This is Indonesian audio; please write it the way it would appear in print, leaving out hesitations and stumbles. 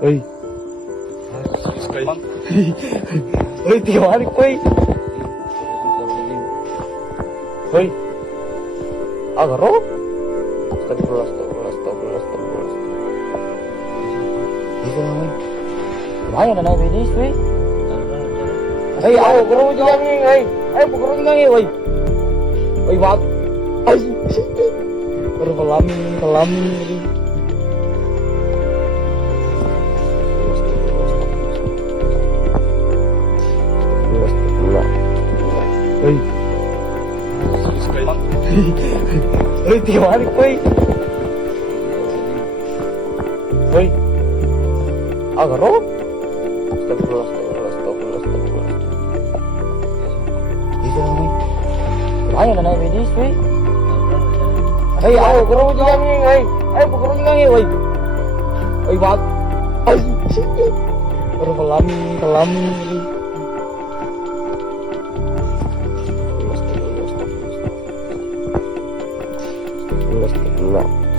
Oi. Oi, tiwari ko eh. Oi. Agaro? Astagfirullah, astagfirullah, astagfirullah, astagfirullah. Bisa oi. Lumayan na nabidis, oi. Ay, ako, guru mo dyan yung ay. Ay, guru mo dyan oi. Oi, wag. Ay, baru kelamin. Oi. Oi, tiwari ko eh. Oi. Agaro? Astagfirullah, astagfirullah, astagfirullah, astagfirullah. Bisa oi. Lumayan na nabidis, oi. Ay, ako, guru mo dyan yung ay. Ay, guru mo dyan yung ay. Ay, wag. Ay, baru kelamin. Astagfirullah.